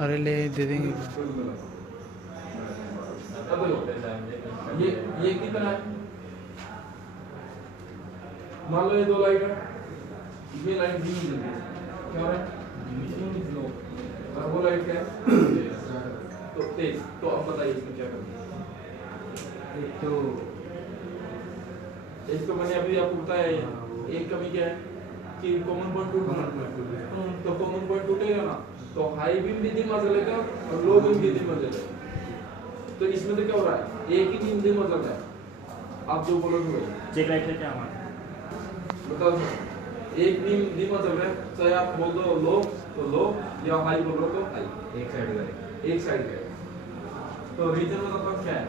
अरे ले दे देंगे। ये कितना है? मान लो ये दो लाइट है, ये लाइट धीमी जल रही है, क्या हो रहा है? और वो लाइट क्या है? तो तेज। तो अब बताइए इसमें क्या करना है? एक तो मैंने अभी आपको बताया, एक कमी क्या है कि कॉमन पॉइंट टूटना। तो कॉमन पॉइंट टूटेगा ना, तो हाई बीम भी धीमा चलेगा और लो बीम भी धीमा चलेगा। तो इसमें तो क्या हो रहा है, एक ही बीम धीमा चल रहा है। आप जो बोलोगे चेक लाइट है क्या हमारा? बताओ, एक बीम धीमा चल रहा है, चाहे आप बोल दो लो तो लो या हाई बोल रहे हो तो हाई, एक साइड का। तो रीजन में मतलब क्या है,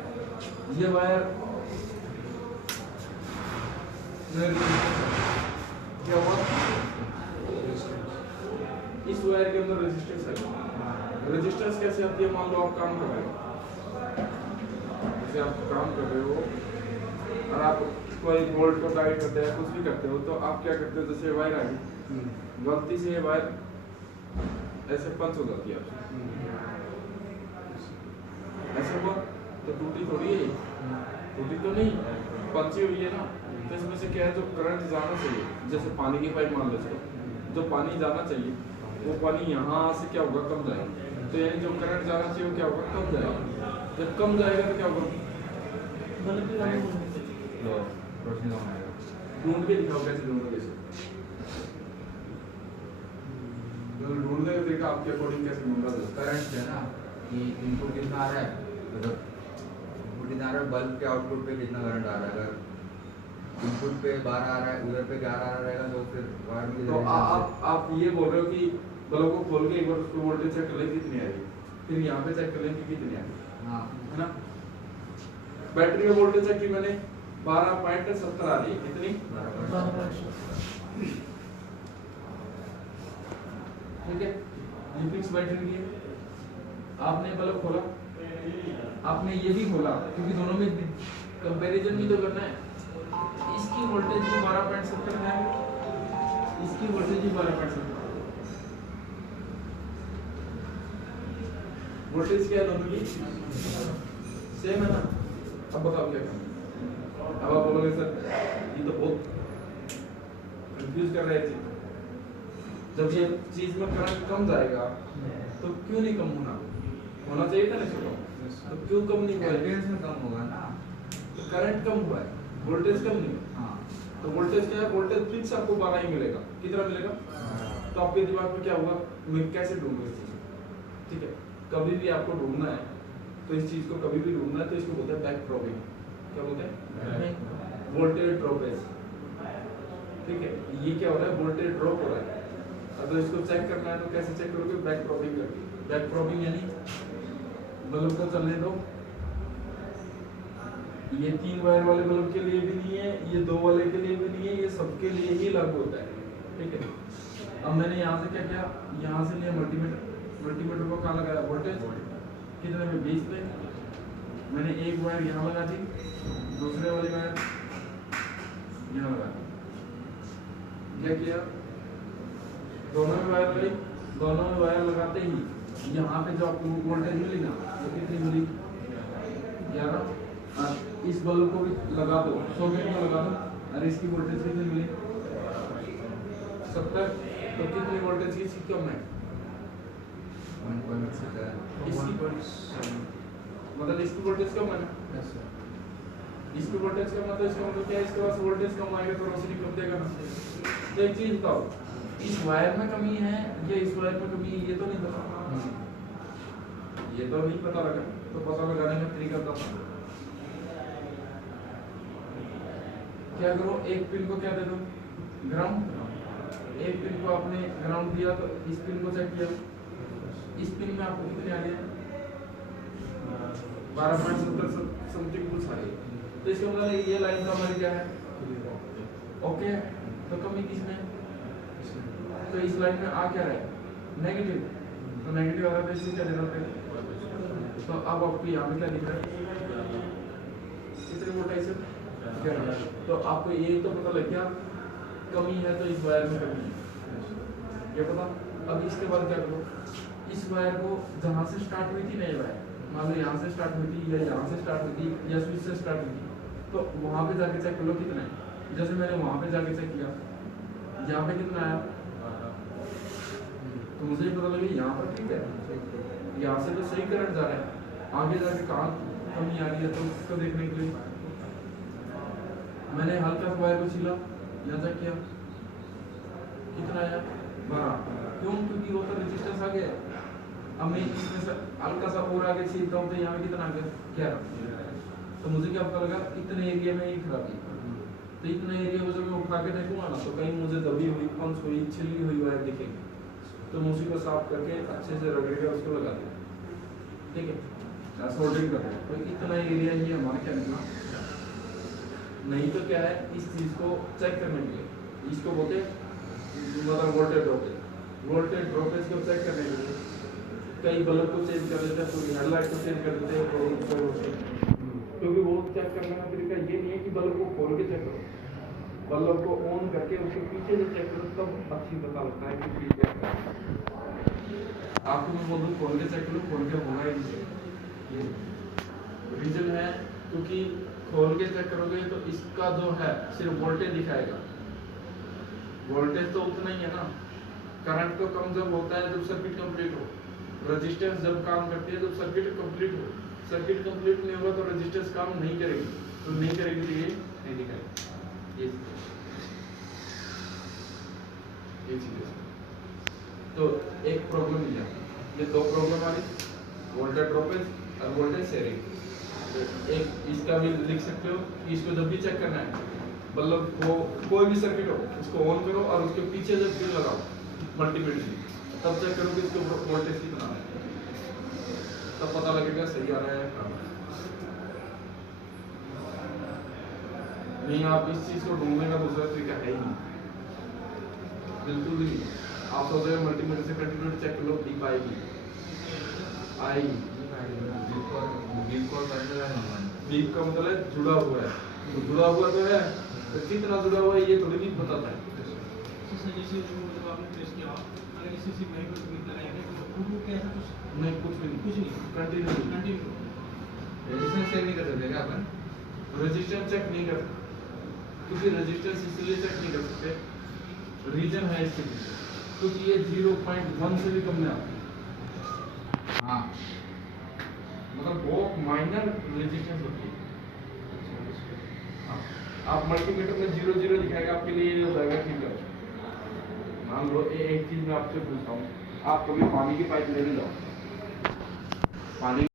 ये वायर क्या हुआ, इस वायर के अंदर रेजिस्टेंस है। रेजिस्टेंस कैसे आती है? मान लो आप काम कर रहे हो, जैसे आप काम कर रहे हो और आप कोई बोल्ट को टाइट करते हैं, कुछ भी करते हो, तो आप क्या करते हो, जैसे वायर आ गई, गलती से ये वायर ऐसे पंच हो जाती है आपसे, ऐसे हुआ तो टूटी थोड़ी है, टूटी तो नहीं, पंची हुई है ना। तो इसमें से क्या है, जो करंट जाना चाहिए, जैसे पानी की पाइप मान लो, जो पानी जाना चाहिए वो पानी यहाँ से क्या होगा, कम जाएगा। तो यानी जो करंट जाना चाहिए वो क्या होगा, कम जाएगा। जब कम जाएगा तो क्या होगा, ढूंढ के दिखाओ कैसे ढूंढोगे इसे। ढूंढ के देखा आपके अकॉर्डिंग कैसे ढूंढा जाता है? करंट है ना कि इनपुट कितना आ रहा है, मतलब इनपुट कितना आ रहा है, बल्ब के आउटपुट पे कितना करंट आ रहा है। अगर इनपुट पे 12 आ रहा है, उधर पे 11 आ रहेगा, तो फिर वायर में तो आप ये बोल रहे हो कि बल्ब को खोल के एक बार उसको वोल्टेज चेक कर लें कितनी आ रही है, फिर यहाँ पे चेक कर लें कि कितनी आ रही है। हाँ है ना। बैटरी में वोल्टेज चेक की मैंने 12.70 आ रही है, कितनी? 12.70। ठीक है, ये फिक्स बैटरी की है। आपने बल्ब खोला, आपने ये भी खोला, क्योंकि दोनों में कंपैरिजन भी तो करना है। इसकी वोल्टेज भी 12.70 है, इसकी वोल्टेज भी 12.70। वोल्टेज क्या है दोनों की? सेम है ना। अब बताओ क्या करना है। अब आप बोलोगे सर ये तो बहुत कंफ्यूज कर रहे थे, जब ये चीज में करंट कम जाएगा तो क्यों नहीं कम होना चाहिए था ना इसको, तो क्यों कम नहीं हुआ? एम्पियर्स में कम होगा ना, तो करंट कम हुआ है, वोल्टेज कम नहीं हुआ। हाँ तो वोल्टेज क्या है, वोल्टेज फिक्स आपको 12 ही मिलेगा। कितना मिलेगा? तो आपके दिमाग में क्या होगा, मैं कैसे ढूंढूं इस चीज को? ठीक है, कभी भी आपको ढूंढना है तो इस चीज को कभी भी ढूंढना है तो इसको बोलते हैं बैक प्रॉबिंग। क्या बोलते हैं? Voltage droppage. ठीक है, ये क्या हो रहा है, वोल्टेज ड्रॉप हो रहा है। अगर इसको चेक करना है तो कैसे चेक करोगे? बैक प्रॉबिंग करके। बैक प्रॉबिंग यानी बल्ब को चलने दो, ये 3 वायर वाले बल्ब के लिए भी नहीं है, ये 2 वाले के लिए भी नहीं है, ये सबके लिए ही लागू होता है। ठीक है, अब मैंने यहाँ से क्या किया, यहाँ से लिया मल्टीमीटर, मल्टीमीटर को कहाँ लगाया, वोल्टेज कितने में, 20 पे। मैंने एक वायर यहाँ लगा दी, दूसरे वाली वायर यहाँ लगा दी। क्या किया, दोनों में वायर लगी, दोनों में वायर लगाते ही यहाँ पे जो आपको वोल्टेज मिली ना, वो कितनी मिली, 11। इस बल्ब को भी लगा दो, सॉकेट में लगा दो, और इसकी वोल्टेज कितनी मिली, 70। तो कितनी वोल्टेज की कम है, 1.7 इसकी मतलब इसकी वोल्टेज कम है ना, इसकी वोल्टेज कम है, तो इसका मतलब क्या है, इसके पास वोल्टेज कम आएगा तो रोशनी कम देगा ना। तो एक चीज बताओ, इस वायर में कमी है या इस वायर में कमी है, ये तो नहीं पता, ये तो नहीं पता लगा। तो पता लगाने का तरीका बताओ, क्या करो, एक पिन को क्या दे दो, ग्राउंड। एक पिन को आपने ग्राउंड दिया तो इस पिन को चेक किया, इस पिन में आपको कितने आ रही है, 12.70 समथिंग कुछ आ रही है। तो इसका मतलब ये लाइन का हमारी क्या है, ओके। तो कमी किसमें, तो इस लाइन में आ क्या रहा है, नेगेटिव। तो नेगेटिव आ रहा है, इसमें क्या देना पड़ेगा। तो अब आपको यहाँ पे क्या दिख रहा है, कितने वोल्ट है इसे, तो आपको ये तो पता लग गया कमी है, तो इस वायर में कमी है, ये पता। अब इसके बाद क्या करो, इस वायर को जहाँ से स्टार्ट हुई थी नई वायर, मान लो यहाँ से स्टार्ट हुई थी या यहाँ से स्टार्ट हुई थी या स्विच से स्टार्ट हुई थी, तो वहाँ पे जाके चेक कर लो कितना है। जैसे मैंने वहाँ पे जाके चेक किया, यहाँ पे कितना आया, तो मुझे ये पता लगा यहाँ पर ठीक है, यहाँ से तो सही करंट जा रहा है, आगे जाके कहाँ कमी आ रही है तो उसको देखने के लिए मैंने हल्का सा वायर को छीला, यहाँ चेक किया कितना आया 12। क्यों? क्योंकि वो तो रेजिस्टेंस आ गया। अब मैं इसमें से हल्का सा और आगे छीलता हूँ तो यहाँ पे कितना आ गया 11। तो मुझे क्या पता लगा, इतने एरिया में ही खराबी। तो इतने एरिया को जब मैं उठा के देखूंगा ना तो कहीं मुझे दबी हुई, पंच हुई, छिली हुई वायर दिखेगी, तो मैं उसी को साफ करके अच्छे से रगड़ के उसको लगा दूँ, ठीक है, सोल्डरिंग कर दूँ। तो इतना एरिया ही हमारा क्या निकला। नहीं तो क्या है, इस चीज को चेक करने के लिए इसको बोलते मतलब वोल्टेज ड्रॉपेज, वोल्टेज ड्रॉपेज को चेक करने के लिए कई बल्ब को चेंज कर देते हैं, पूरी हेडलाइट को चेंज कर देते हैं, क्योंकि वो चेक करने का तरीका ये नहीं है कि बल्ब को खोल के चेक करो, बल्ब को ऑन करके उसके पीछे से चेक करो तब अच्छी पता लगता है कि ठीक है। आपको मैं बोलूँ खोल के चेक करो, खोल के होगा ही नहीं। ये रीजन है क्योंकि खोल के चेक करोगे तो इसका जो है सिर्फ वोल्टेज दिखाएगा, वोल्टेज तो उतना ही है ना। करंट तो कम जब होता है जब सर्किट कंप्लीट हो, रेजिस्टेंस जब काम करती है जब सर्किट कंप्लीट हो। सर्किट कंप्लीट नहीं होगा तो रेजिस्टेंस काम नहीं करेगी, तो नहीं करेगी तो ये नहीं दिखाएगी। ये चीज है। तो एक प्रॉब्लम मिल जाती है, ये दो प्रॉब्लम आ रही, वोल्टेज ड्रॉपेज और वोल्टेज शेयरिंग। एक इसका भी लिख सकते हो कि इसको जब भी चेक करना है, बल्ब को कोई भी सर्किट हो उसको ऑन करो और उसके पीछे जब पिन लगाओ मल्टीमीटर से, तब चेक करो कि इसके वोल्टेज कितना है, तब पता लगेगा सही आ रहा है कम। नहीं आप इस चीज को ढूंढने का दूसरा तरीका है ही नहीं, बिल्कुल भी नहीं। आप सोच रहे हो मल्टीमीटर से कंटिन्यू चेक कर लो, टिप आएगी आएगी। बीप का मतलब है जुड़ा हुआ है, तो जुड़ा हुआ तो है, तो कितना जुड़ा हुआ है ये थोड़ी भी बताता है। नहीं कुछ भी नहीं, कंटिन्यू रेजिस्टेंस चेक नहीं कर सकते क्या अपन? रेजिस्टेंस चेक नहीं कर सकते, क्योंकि रेजिस्टेंस इसलिए चेक नहीं कर सकते, रीजन है इसके पीछे, क्योंकि ये 0.1 से भी कम में आती है। हाँ, मतलब बहुत माइनर रेजिस्टेंस होती है। हाँ, आप मल्टीमीटर में 0 दिखाएगा आपके लिए ये हो जाएगा ठीक है। मान लो एक चीज मैं आपसे पूछता हूँ, आप कभी पानी की पाइप लेने जाओ, पानी